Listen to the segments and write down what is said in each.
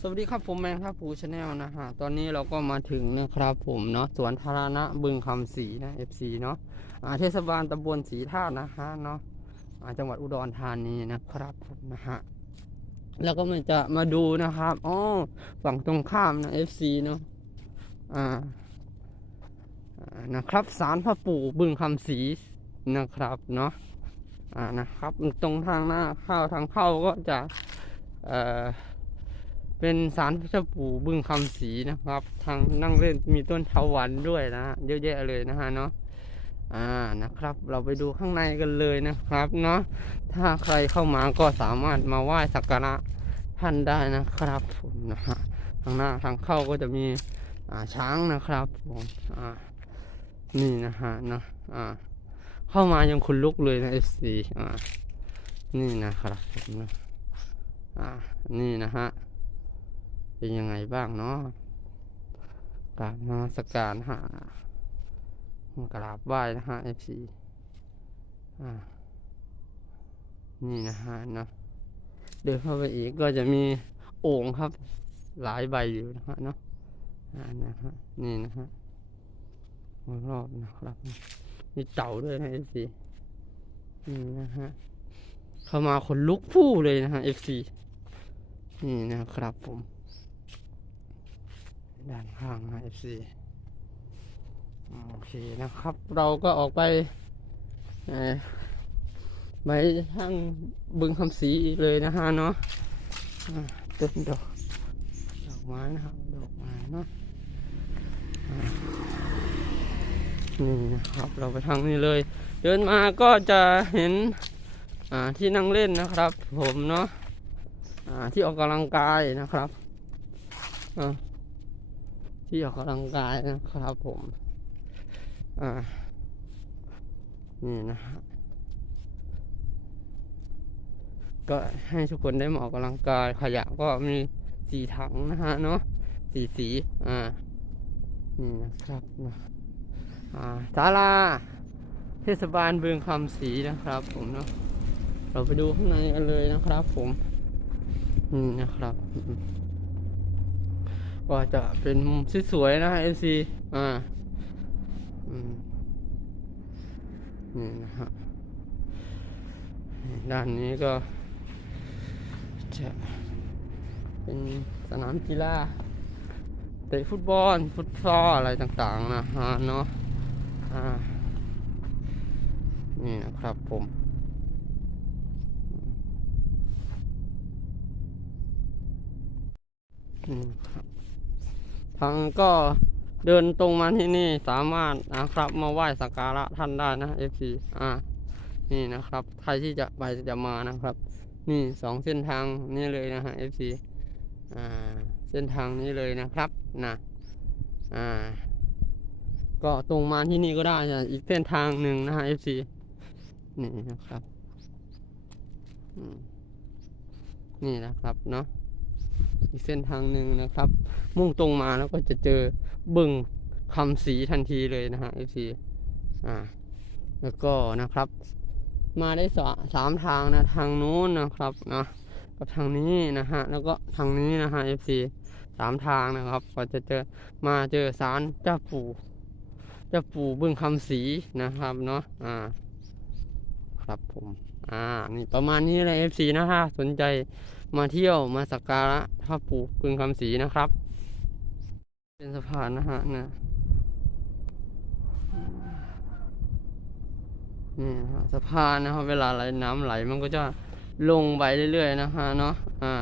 สวัสดีครับผมแมงครับภูชาแนลนะฮะตอนนี้เราก็มาถึงนะครับผมเนาะสวนธารณะบึงคำศรีนะ FC เนาะอ่าเทศบาลตำบลศรีธาตุนะฮะเนาะอ่าจังหวัดอุดรธานีนะครับนะฮะแล้วก็มันจะมาดูนะครับอ๋อฝั่งตรงข้ามนะ FC เนาะอ่านะครับศาลพระปู่บึงคำศรีนะครับเนาะอ่านะครับ ตรงทางหน้าเข้าทางเข้าก็จะเอ่อ เป็นสารพระเจ้าปู่บึงคำศรีนะครับ ทางนั่งเล่นมีต้นเทาวันด้วยนะฮะเยอะแยะเลยนะฮะเนาะอ่านะครับ เราไปดูข้างในกันเลยนะครับ เนาะถ้าใครเข้ามาก็สามารถมาไหว้สักการะท่านได้นะครับผมนะฮะทางหน้าทางเข้าก็จะมีอ่าช้างนะครับผมอ่านี่นะฮะเนาะอ่า เข้ามายังคุณลุกเลยนะเอฟซีอ่านี่นะครับผมนะอ่านี่นะฮะ เป็นยังไงบ้างเนาะกราบนมัสการหากราบไหว้นะฮะเอฟซีอ่านี่นะฮะนะเดินเข้าไปอีกก็จะมีโอ่งครับหลายใบอยู่นะฮะเนาะอ่านะฮะนี่นะฮะรอบนะครับ มีเต่าด้วยนะเอฟซีนี่นะฮะเข้ามาคนลุกผู้เลยนะฮะเอฟซีนี่นะครับผม ด้านข้างนะ FC โอเคนะครับ เราก็ออกไปไปทางบึงคำศรีอีกเลยนะฮะเนาะต้นดอกดอกไม้นะครับดอกไม้เนาะนี่นะครับเราไปทางนี้เลย เดินมาก็จะเห็นอ่าที่นั่งเล่นนะครับ ผมเนาะอ่าที่ออกกำลังกายนะครับอ่า ที่ออกกำลังกายนะครับผม อ่า นี่นะฮะก็ให้ทุกคนได้มาออกกำลังกายขยะก็มีสีถังนะฮะเนาะสีสี อ่า นี่นะครับนะอ่าศาลาเทศบาลเบืองคำศรีนะครับ ผมเนาะ เราไปดูข้างในกันเลยนะครับ ผม นี่นะครับ ก็จะเป็นมุมสวยๆนะฮะ FC อ่าอืมนี่นะฮะด้านนี้ก็ จะเป็นสนามกีฬาเตะฟุตบอล ฟุตซอลอะไรต่างๆนะฮะเนาะอ่านี่นะครับผมอืมครับ ทางก็เดินตรงมาที่นี่สามารถนะครับมาไหว้สักการะท่านได้นะ FC อ่านี่นะครับ ใครที่จะไปจะมานะครับ นี่สองเส้นทางนี้เลยนะฮะ FC อ่าเส้นทางนี้เลยนะครับนะอ่า ก็ตรงมาที่นี่ก็ได้นะอีกเส้นทางหนึ่งนะฮะ FC นี่นะครับนี่นะครับเนาะ อีกเส้นทางหนึ่งนะครับ มุ่งตรงมาแล้วก็จะเจอบึงคำสีทันทีเลยนะฮะ FC อ่า แล้วก็นะครับ มาได้สาสามทางนะทางนู้นนะครับนะกับทางนี้นะฮะแล้วก็ทางนี้นะฮะ FC สามทางนะครับ ก็จะเจอมาเจอศาลเจ้าปู่เจ้าปู่บึงคำสีนะครับเนาะอ่า ครับผม อ่านี่ประมาณนี้เลย FC นะฮะสนใจ มาเที่ยวมาสักการะพระปู่พึงคำศรีนะครับ เป็นสะพานนะฮะนะนี่ฮะสะพานนะครับ เวลาไหลน้ำไหลมันก็จะลงไปเรื่อยๆนะฮะเนาะอ่า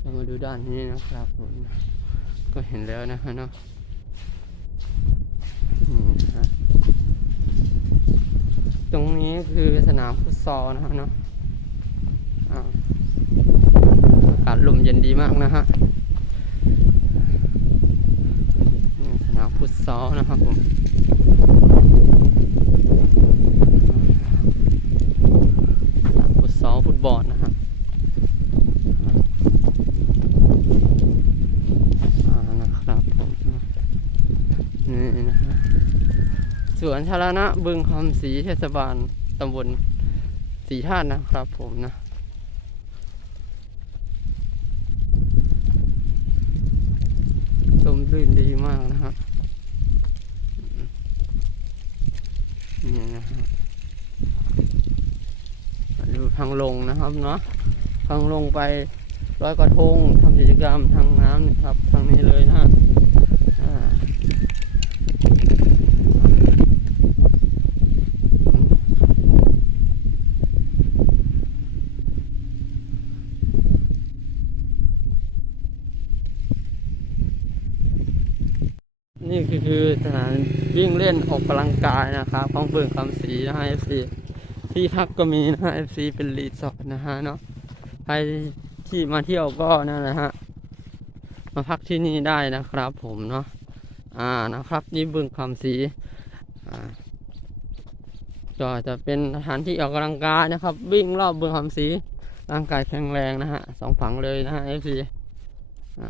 เรามาดูด้านนี้นะครับผมก็เห็นแล้วนะฮะเนาะนี่ฮะ ตรงนี้คือสนามฟุตซอลนะฮะเนาะอากาศลมเย็นดีมากนะฮะสนามฟุตซอลนะครับผมสนามฟุตซอลฟุตบอลนะฮะนะครับผมนี่นะ สวนธารณะบึงคำศรีเทศบาลตำบลสีธาตุนะครับผมนะลมรื่นดีมากนะฮะนี่นะฮะดูทางลงนะครับเนาะทางลงไปร้อยกระทงทำกิจกรรมทางน้ำนี่ครับ ทางนี้เลยนะฮะอ่านี่คือคือสถานวิ่งเล่ นออกกำลังกายนะครับของเบิ่งคำสีนะฮะ FC ที่พักก็มีนะฮะ FC เป็นรีสอร์ทนะฮะเนาะใครที่มาเที่ยวก็นั่นแหละฮะมาพักที่นี่ได้นะครับ ผมเนาะอ่านะครับ นี่บึงคำสีอ่าก็จะเป็นสถานที่ออกกำลังกายนะครับ วิ่งรอบบึงคำสีร่างกายแข็งแรงนะฮะสองฝั่งเลยนะฮะ FC อ่า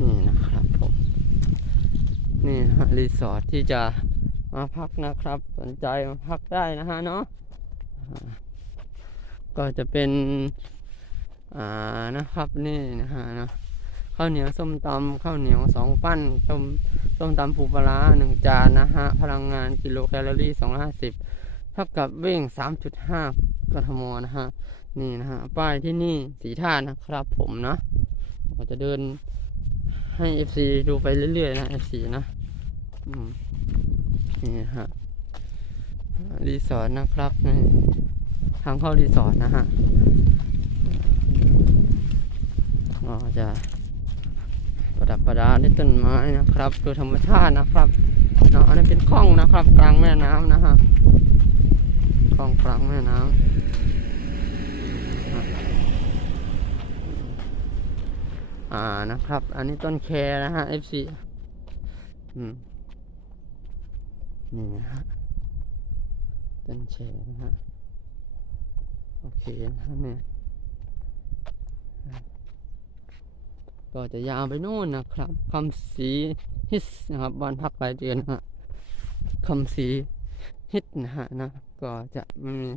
นี่นะ นี่รีสอร์ทที่จะมาพักนะครับ สนใจมาพักได้นะฮะเนาะก็จะเป็น อ่านะครับนี่นะฮะนะข้าวเหนียวส้มตำข้าวเหนียวสองปั้นต้มส้มตำปูปลาร้าหนึ่งจานนะฮะ พลังงานกิโลแคลอรี่สองร้อยห้าสิบเท่ากับวิ่งสามจุดห้ากทมนะฮะ นี่นะฮะ ป้ายที่นี่สีท่านะครับผมนะก็จะเดิน ให้ FC ดูไปเรื่อยๆนะ FC นะนี่ฮะรีสอร์ทนะครับนี่ทางเข้ารีสอร์ทนะฮะก็จะประดับประดาด้วยต้นไม้นะครับดยธรรมชาตินะครับเนาะอันนี้เป็นคลองนะครับ กลางแม่น้ำนะฮะคลองกลางแม่น้ำ อ่านะครับ อันนี้ต้นแคนะฮะ FC อืมนี่นะฮะต้นแชนะฮะ โอเคนะเนี่ยก็จะยาวไปนู่นนะครับคำสีฮิตนะครับบ้านพักรายเดือนนะฮะคำสีฮิตนะฮะนะก็จะไม่มี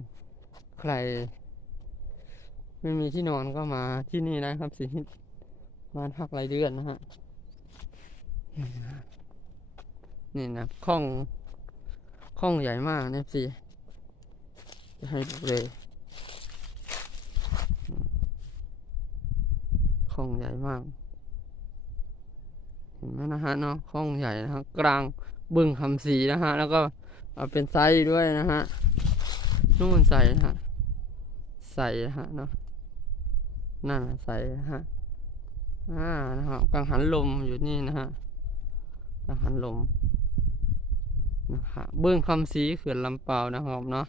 ใคร ไม่มีที่นอนก็มาที่นี่นะครับสีฮิต บ้านพักรายเดือนนะฮะนี่นะข้องข้องใหญ่มากนะสีจะให้ดูเลยอืมคลองใหญ่มาก เห็นไหมนะฮะเนาะคลองใหญ่นะฮะกลางบึงคำสีนะฮะ แล้วก็เอาเป็นไซส์ด้วยนะฮะนู่นใส่นะฮะใส่นะฮะเนาะนั่นใส่นะฮะ อ่านะฮะกังหันลมอยู่นี่นะฮะกังหันลมนะครับเบื้องคำสีเขื่อนลำเปานะครับเนาะ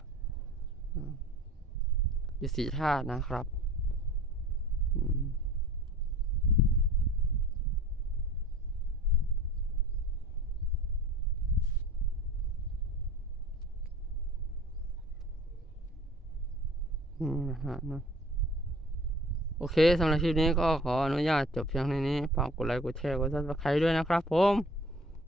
อยู่สีธาตุนะครับอืมนี่นะฮะเนอะ โอเคสำหรับคลิปนี้ก็ขออนุญาตจบเพียงเท่านี้ฝากกดไลค์กดแชร์กดซับสไครต์ด้วยนะครับผม